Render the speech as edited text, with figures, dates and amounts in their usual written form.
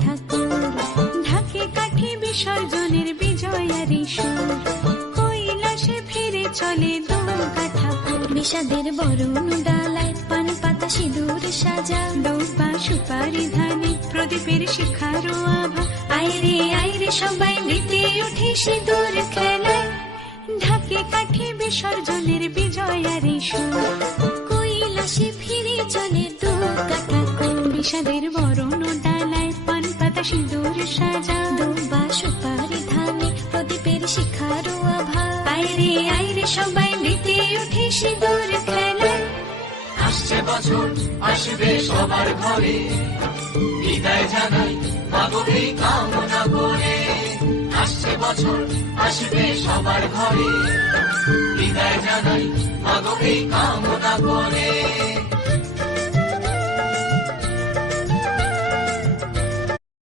ঠাকুর, ঢাকে কাঠি বিসর্জনের বিজয়ারি সুর, কৈলাসে ফিরে চলে দুর্গা ঠাকুর। বিষাদের বরণ ডালায় পান পাতা সিঁদুর সাজা, দৌপা সুপারি ধানে প্রদীপের শিখারো আভা। আইরে সবাই মেতে উঠে সিঁদুর খেলায়, ঢাকে কাঠি বিসর্জনের বিজয়ারি সুর, কৈলাসে ফিরে চলে দুর্গা ঠাকুর। বিষাদের বরণ ডালায় পান পাতা সিঁদুর সাজা, দৌপা সুপারি ধানে প্রদীপের শিখারো আভা। আইরে সবাই মেতে উঠে সিঁদুর খেলায়। আসছে বছর আসবে সবার ঘরে, বিদায় জানাই মাগো এই কামনা করে। আসছে বছর আসবে সবার ঘরে, বিদায় জানাই মাগো এই কামনা করে।